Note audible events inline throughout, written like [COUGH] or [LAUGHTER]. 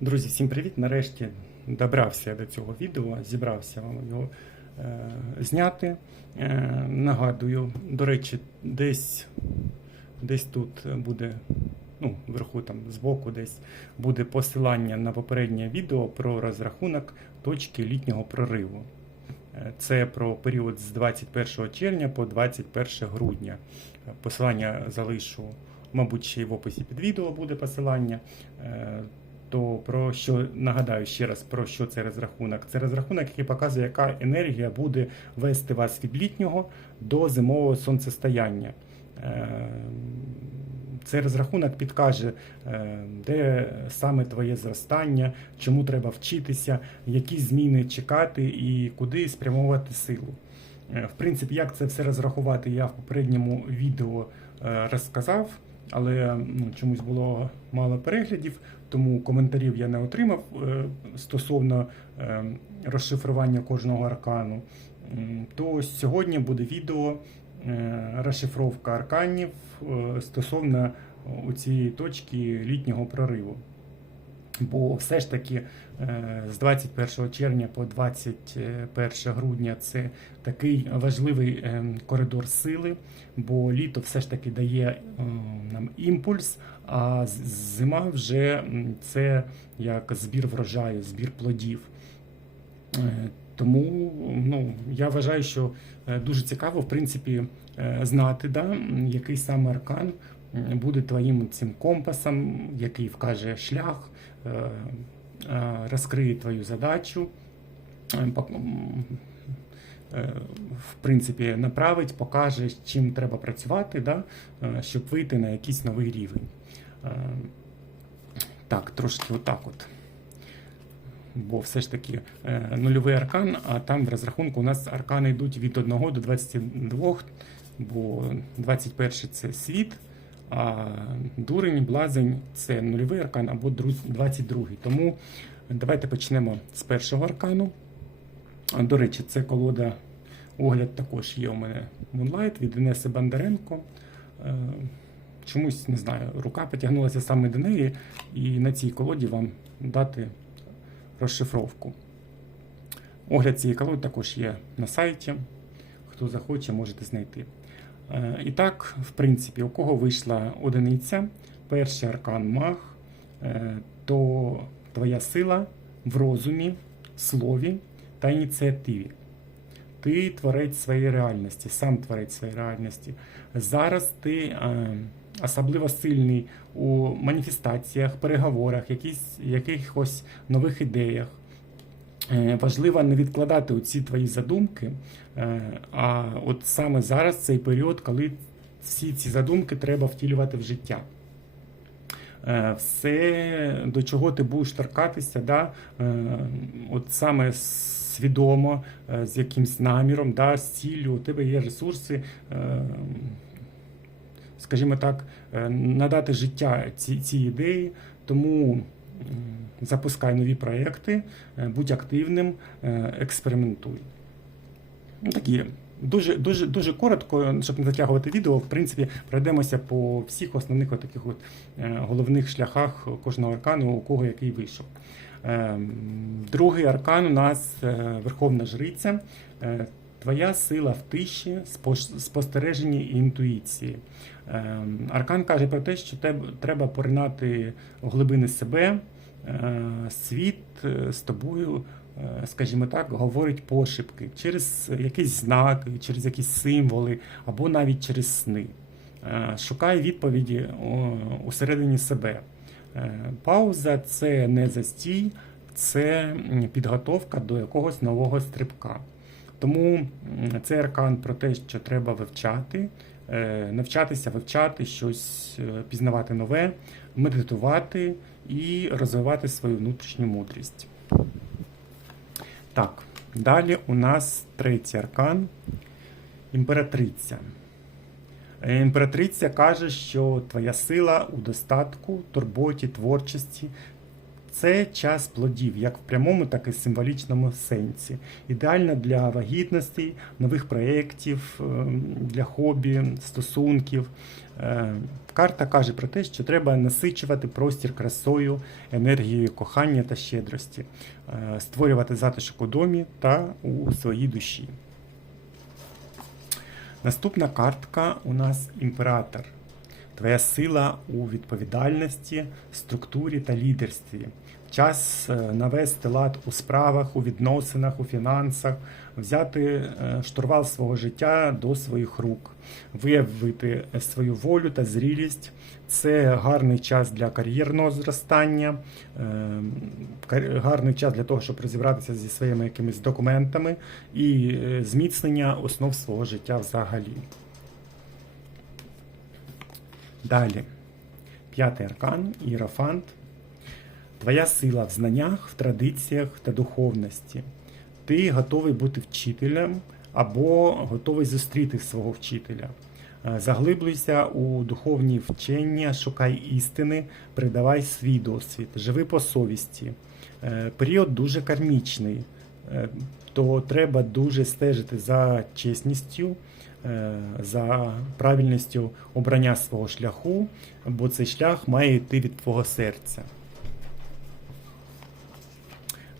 Друзі, всім привіт! Нарешті добрався до цього відео, зібрався вам його е, зняти. Е, нагадую, до речі, десь, десь тут буде, ну, вверху там збоку десь буде посилання на попереднє відео про розрахунок точки літнього прориву. Е, Це про період з 21 червня по 21 грудня. Е, Посилання залишу, мабуть, ще й в описі під відео буде посилання. То про що нагадаю ще раз про що це розрахунок? Це розрахунок, який показує, яка енергія буде вести вас від літнього до зимового сонцестояння. Е, Цей розрахунок підкаже, е, де саме твоє зростання, чому треба вчитися, які зміни чекати і куди спрямовувати силу. Е, В принципі, як це все розрахувати, я в попередньому відео е, розказав, але ну, чомусь було мало переглядів, тому коментарів я не отримав е, стосовно е, розшифрування кожного аркану. То сьогодні буде відео е, розшифровка арканів стосовно цієї точки літнього прориву. Бо все ж таки е, з 21 червня по 21 грудня це такий важливий е, коридор сили, бо літо все ж таки дає е, нам імпульс, а зима вже це як збір врожаю, збір плодів. Тому ну, я вважаю, що дуже цікаво, в принципі, знати, да, який саме аркан буде твоїм цим компасом, який вкаже шлях, е, е, розкриє твою задачу, е, в принципі, направить, покаже, чим треба працювати, да, щоб вийти на якийсь новий рівень. Так, трошки отак от бо все ж таки нульовий аркан, а там в розрахунку у нас аркани йдуть від 1 до 22, бо 21 це світ, а дурень, блазень це нульовий аркан або дру- 22. Тому давайте почнемо з першого аркану. До речі, це колода огляд також є у мене Moonlight від Інеси Бондаренко. Е, Чомусь не знаю, рука потягнулася саме до неї, і на цій колоді вам дати розшифровку. Огляд цієї колоди також є на сайті. Хто захоче, можете знайти. Е, І так, в принципі, у кого вийшла одиниця, перший аркан маг, е, то твоя сила в розумі, слові та ініціативі. Ти творець своєї реальності, сам творець своєї реальності. Зараз ти е, особливо сильний у маніфестаціях, переговорах, якісь, якихось нових ідеях. Е, Важливо не відкладати ці твої задумки, е, а от саме зараз цей період, коли всі ці задумки треба втілювати в життя. Е, Все, до чого ти будеш торкатися, да, от саме свідомо, з якимсь наміром, да, з ціллю, у тебе є ресурси, скажімо так, надати життя цій, ідеї. Тому запускай нові проекти, е, будь активним, е, експериментуй. Ну, Такі дуже, дуже, дуже коротко, щоб не затягувати відео, в принципі, пройдемося по всіх основних таких от, е, головних шляхах кожного аркану, у кого який вийшов. Другий аркан у нас Верховна Жриця. Твоя сила в тиші, спостереженні і інтуїції. Аркан каже про те, що треба поринати у глибини себе, світ е, з тобою, е, скажімо так, говорить пошепки через якісь знаки, через якісь символи або навіть через сни. Е, Шукай відповіді усередині себе. Е, Пауза це не застій, це підготовка до якогось нового стрибка. Тому цей аркан про те, що треба вивчати, е, навчатися вивчати щось, е, пізнавати нове, медитувати і розвивати свою внутрішню мудрість. Так, далі у нас третій аркан імператриця. Е, Імператриця каже, що твоя сила у достатку, турботі, творчості. Це час плодів, як в прямому, так і в символічному сенсі. Ідеально для вагітностей, нових проєктів, ем, для хобі, стосунків. Е, Карта каже про те, що треба насичувати простір красою, енергією кохання та щедрості, е, створювати затишок у домі та у своїй душі. Наступна картка у нас імператор. Твоя сила у відповідальності, структурі та лідерстві. Час е, навести лад у справах, у відносинах, у фінансах, взяти е, штурвал свого життя до своїх рук, виявити свою волю та зрілість. Це гарний час для кар'єрного зростання, е, гарний час для того, щоб розібратися зі своїми якимись документами і е, зміцнення основ свого життя взагалі. Далі. П'ятий аркан, Іерофант. Твоя сила в знаннях, в традиціях та духовності. Ти готовий бути вчителем або готовий зустріти свого вчителя. Е, Заглиблюйся у духовні вчення, шукай істини, передавай свій досвід, живи по совісті. Е, Період дуже кармічний, е, то треба дуже стежити за чесністю, за правильністю обрання свого шляху, бо цей шлях має йти від твого серця.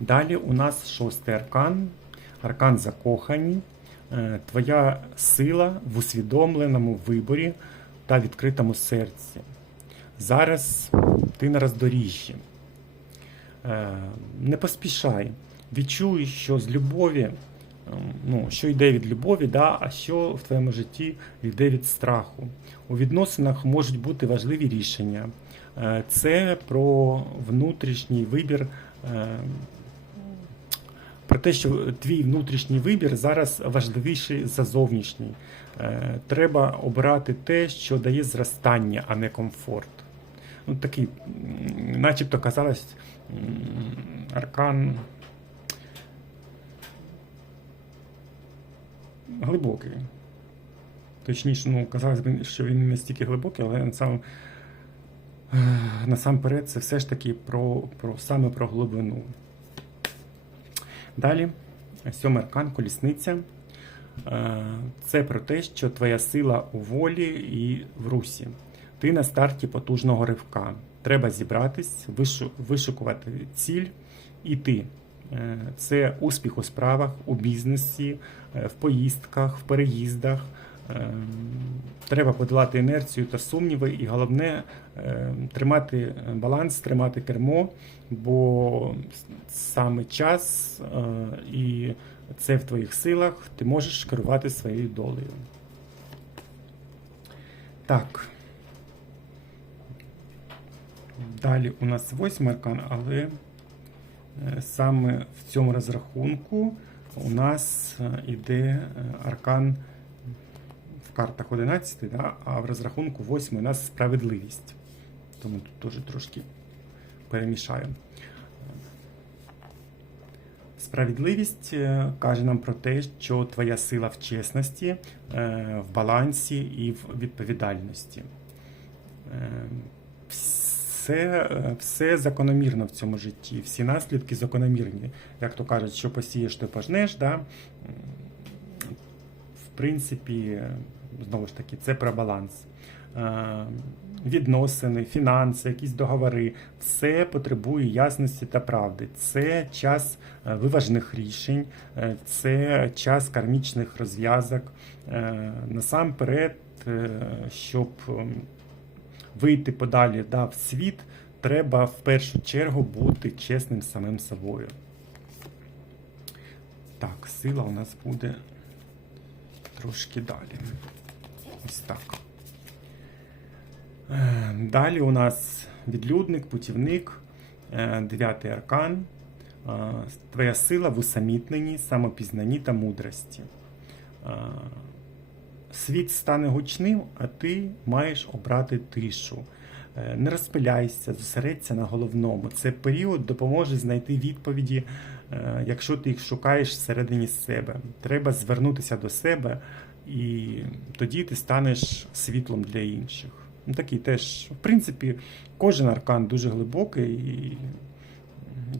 Далі у нас шостий аркан, аркан закохані. Е, Твоя сила в усвідомленому виборі та відкритому серці. Зараз ти на роздоріжжі. Е, Не поспішай. Відчуй, що з любові, ем, ну, що йде від любові, да, а що в твоєму житті йде від страху. У відносинах можуть бути важливі рішення. Е, Це про внутрішній вибір. Про те, що твій внутрішній вибір зараз важливіший за зовнішній. Е, Треба обирати те, що дає зростання, а не комфорт. Ну, такий, начебто казалось, аркан глибокий. Точніше, ну, казалось би, що він не настільки глибокий, але насам, е, насамперед це все ж таки про, про, саме про глибину. Далі, сьомий аркан, колісниця. Е, Це про те, що твоя сила у волі і в русі. Ти на старті потужного ривка. Треба зібратись, вишу- вишукувати ціль і ти. Е, Це успіх у справах, у бізнесі, е, в поїздках, в переїздах. Е, Треба подолати інерцію та сумніви, і головне е, тримати баланс, тримати кермо, бо саме час е, і це в твоїх силах, ти можеш керувати своєю долею. Так. Далі у нас восьмий аркан, але е, саме в цьому розрахунку у нас е, іде аркан картах 11, да, а в розрахунку 8 у нас справедливість. Тому тут теж трошки перемішаю. Справедливість е, каже нам про те, що твоя сила в чесності, е, в балансі і в відповідальності. Е, Все, все закономірно в цьому житті, всі наслідки закономірні. Як то кажуть, що посієш, то пожнеш. Да? В принципі, знову ж таки, це про баланс. Е, Відносини, фінанси, якісь договори, все потребує ясності та правди. Це час е, виважених рішень, е, це час кармічних розв'язок. Насамперед, щоб вийти подалі да, в світ, треба в першу чергу бути чесним самим собою. Так, сила у нас буде трошки далі. Ось так. Е, Далі у нас відлюдник, путівник, е, дев'ятий аркан. Е, Твоя сила в усамітненні, самопізнанні та мудрості. Світ стане гучним, а ти маєш обрати тишу. Не розпиляйся, зосередься на головному. Це період допоможе знайти відповіді, якщо ти їх шукаєш всередині себе. Треба звернутися до себе, і тоді ти станеш світлом для інших. Ну, такий теж, в принципі, кожен аркан дуже глибокий і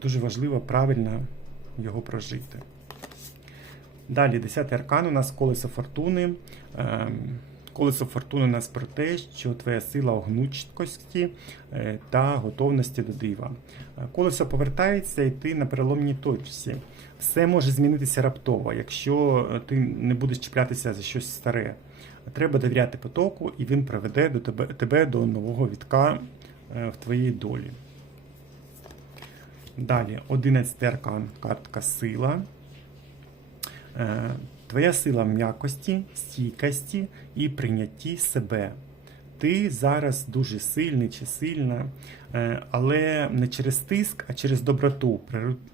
дуже важливо правильно його прожити. Далі, 10 аркан у нас колесо фортуни. Колесо фортуни нас про те, що твоя сила у гнучкості е, та готовності до дива. Е, Колесо повертається і ти на переломній точці. Все може змінитися раптово, якщо е, ти не будеш чіплятися за щось старе. Треба довіряти потоку, і він приведе до тебе, тебе до нового вітка в твоїй долі. Далі, 11 аркан, картка сила. Твоя сила в м'якості, стійкості і прийнятті себе. Ти зараз дуже сильний чи сильна, е, але не через тиск, а через доброту.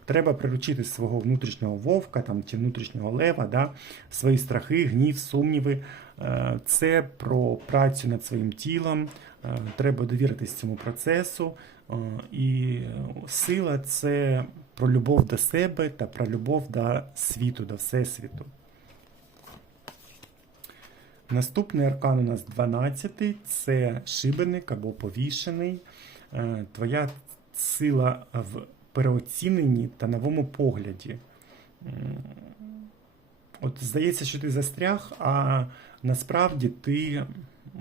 Треба приручити свого внутрішнього вовка там, чи внутрішнього лева, да? свої страхи, гнів, сумніви. Е, Це про працю над своїм тілом. Е, Треба довіритись цьому процесу. І сила це про любов до себе та про любов до світу, до всесвіту. Наступний аркан у нас 12 це шибеник або повішений. Е, Твоя сила в переоціненні та новому погляді. От здається, що ти застряг, а насправді ти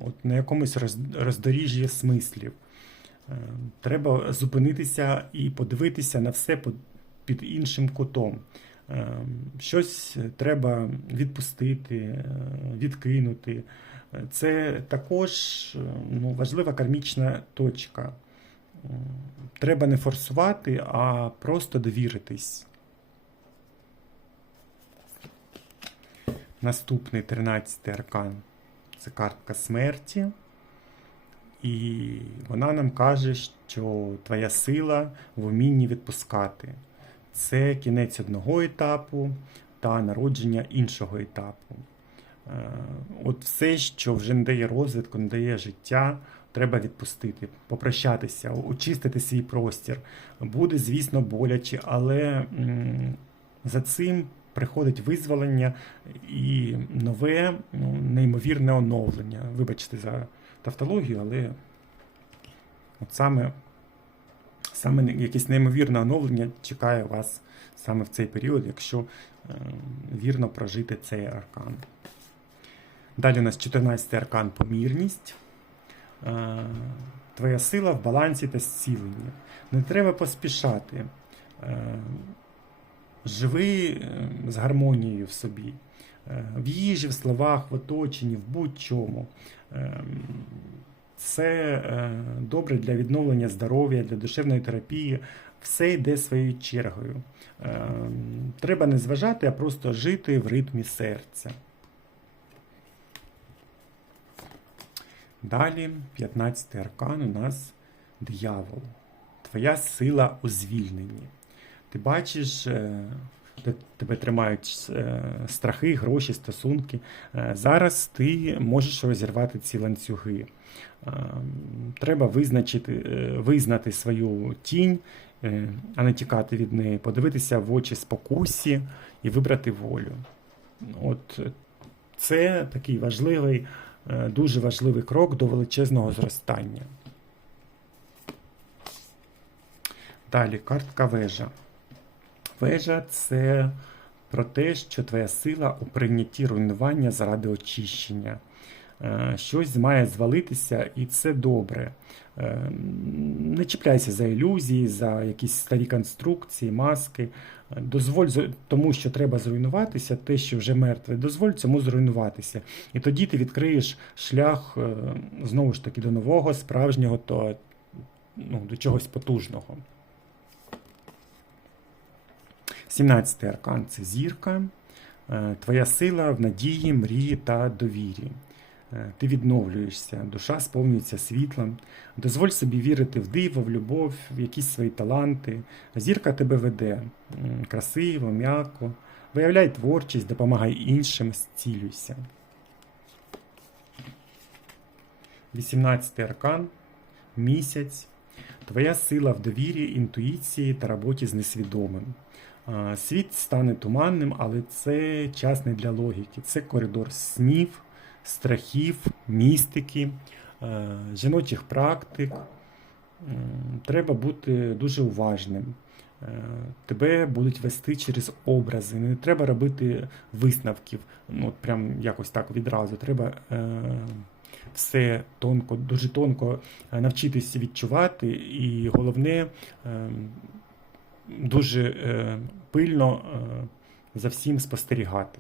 от на якомусь роздоріжжі смислів. Е, Треба зупинитися і подивитися на все під іншим кутом. Е, Щось треба відпустити, е, відкинути. Е, Це також е, ну, важлива кармічна точка. Треба не форсувати, а просто довіритись. Наступний 13 аркан це картка смерті. І вона нам каже, що твоя сила в умінні відпускати. Це кінець одного етапу та народження іншого етапу. Е, От все, що вже не дає розвитку, не дає життя, треба відпустити, попрощатися, очистити свій простір. Буде, звісно, боляче, але за цим приходить визволення і нове, ну, неймовірне оновлення. Вибачте за тавтологію, але от саме, саме якесь неймовірне оновлення чекає вас саме в цей період, якщо е, вірно прожити цей аркан. Далі у нас 14 аркан помірність. Е, Твоя сила в балансі та зціленні. Не треба поспішати. Е, Живи з гармонією в собі. В їжі, в словах, в оточенні, в будь-чому. Це е, добре для відновлення здоров'я, для душевної терапії. Все йде своєю чергою. Е, Треба не зважати, а просто жити в ритмі серця. Далі, 15 аркан у нас диявол. Твоя сила у звільненні. Ти бачиш, е, тебе тримають страхи, гроші, стосунки. Зараз ти можеш розірвати ці ланцюги. Е, Треба визначити, е, визнати свою тінь, е, а не тікати від неї, подивитися в очі спокусі і вибрати волю. От е, це такий важливий, дуже важливий крок до величезного зростання. Далі картка вежа. Вежа це про те, що твоя сила у прийнятті руйнування заради очищення. Е, Щось має звалитися, і це добре. Е, Не чіпляйся за ілюзії, за якісь старі конструкції, маски. Дозволь тому, що треба зруйнуватися, те, що вже мертве, дозволь цьому зруйнуватися. І тоді ти відкриєш шлях е, знову ж таки до нового, справжнього, то, ну, до чогось потужного. 17 аркан це зірка. Твоя сила в надії, мрії та довірі. Е, Ти відновлюєшся, душа сповнюється світлом. Дозволь собі вірити в диво, в любов, в якісь свої таланти. Зірка тебе веде красиво, м'яко. Виявляй творчість, допомагай іншим, зцілюйся. 18 аркан місяць. Твоя сила в довірі, інтуїції та роботі з несвідомим. Світ стане туманним, але це час не для логіки. Це коридор снів, страхів, містики, е, жіночих практик. Треба бути дуже уважним. е, тебе будуть вести через образи. Не треба робити висновків. Ну, от прям якось так відразу. Треба е, все тонко, дуже тонко навчитися відчувати, і головне дуже пильно за всім спостерігати.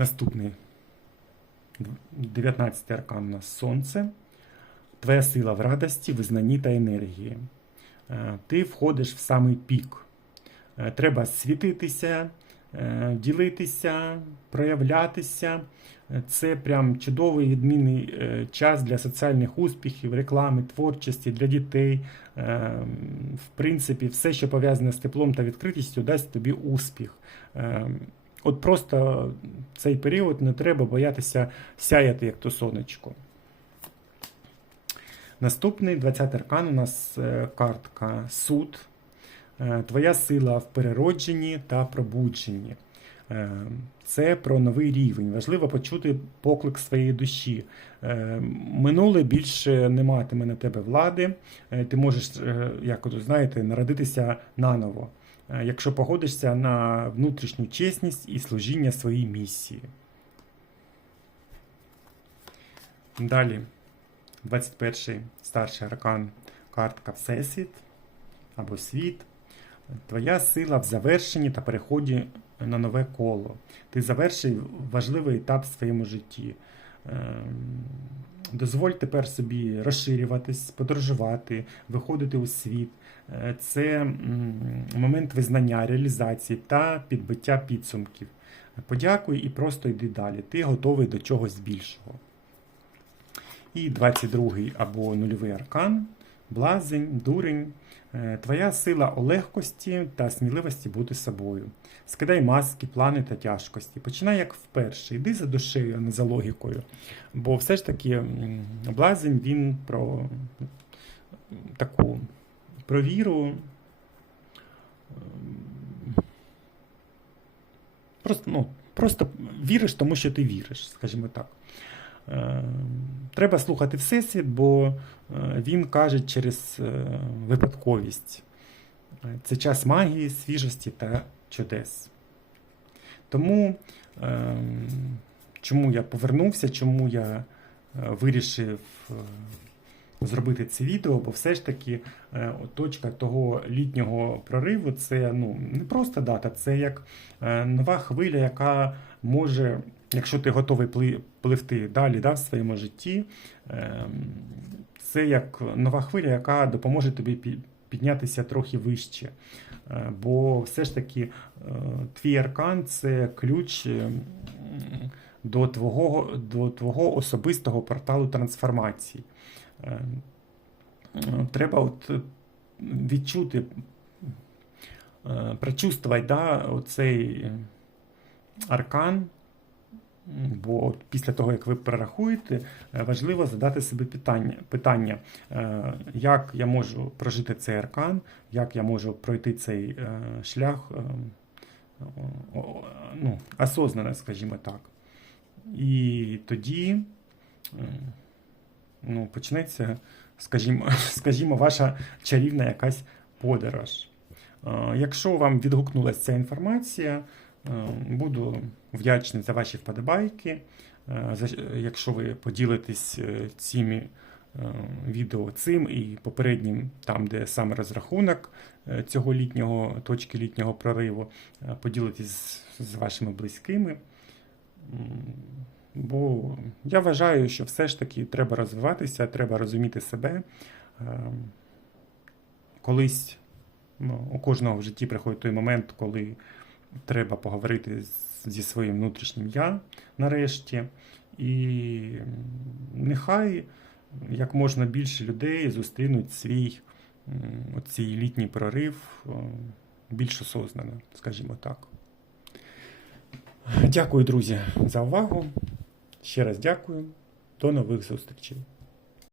Наступний 19 аркан у нас сонце. Твоя сила в радості, визнанні та енергії. Е, Ти входиш в самий пік. Е, Треба світитися, е, ділитися, проявлятися. Це прям чудовий відмінний час для соціальних успіхів, реклами, творчості, для дітей. В принципі, все, що пов'язане з теплом та відкритістю, дасть тобі успіх. От просто цей період не треба боятися сяяти, як то сонечко. Наступний 20 аркан у нас е, картка суд. Е, Твоя сила в переродженні та пробудженні. Е, Це про новий рівень. Важливо почути поклик своєї душі. Минуле більше не матиме на тебе влади. Ти можеш, як знаєте, народитися наново, якщо погодишся на внутрішню чесність і служіння своїй місії. Далі. 21-й старший аркан картка Всесвіт або світ. Твоя сила в завершенні та переході на нове коло. Ти завершив важливий етап в своєму житті. Дозволь тепер собі розширюватись, подорожувати, виходити у світ. Е, Це момент визнання, реалізації та підбиття підсумків. Подякуй і просто йди далі. Ти готовий до чогось більшого. І 22 або нульовий аркан, блазень, дурень. Е, Твоя сила у легкості та сміливості бути собою. Скидай маски, плани та тяжкості. Починай як вперше. Йди за душею, а не за логікою. Бо все ж таки блазень він про таку про віру. Просто, ну, просто віриш, тому що ти віриш, скажімо так. Е, Треба слухати Всесвіт, бо е, він каже через е, випадковість. Це час магії, свіжості та чудес. Тому, чому я повернувся, чому я вирішив зробити це відео, бо все ж таки точка того літнього прориву це ну, не просто дата, це як нова хвиля, яка може, якщо ти готовий пливти далі да, в своєму житті, е, це як нова хвиля, яка допоможе тобі піднятися трохи вище. Е, Бо все ж таки е, твій аркан це ключ е, до твого, до твого особистого порталу трансформації. Е, е, Треба от е, відчути, прочувствувати да, оцей аркан. Бо після того, як ви перерахуєте, е, важливо задати собі питання, питання, е, як я можу прожити цей аркан, як я можу пройти цей е, шлях ну, осознанно, скажімо так. І тоді ну, почнеться, скажімо, [LAUGHS] скажімо, ваша чарівна якась подорож. Якщо вам відгукнулася ця інформація, буду вдячний за ваші вподобайки. Е, Якщо ви поділитесь е, цими е, відео цим і попереднім, там, де саме розрахунок е, цього літнього точки літнього прориву, е, поділитесь з вашими близькими. Бо я вважаю, що все ж таки треба розвиватися, треба розуміти себе. Колись у кожного в житті приходить той момент, коли треба поговорити з- зі своїм внутрішнім я нарешті. І нехай як можна більше людей зустрінуть свій м, оцей літній прорив е, більш осознанно, скажімо так. Дякую, друзі, за увагу. Ще раз дякую. До нових зустрічей.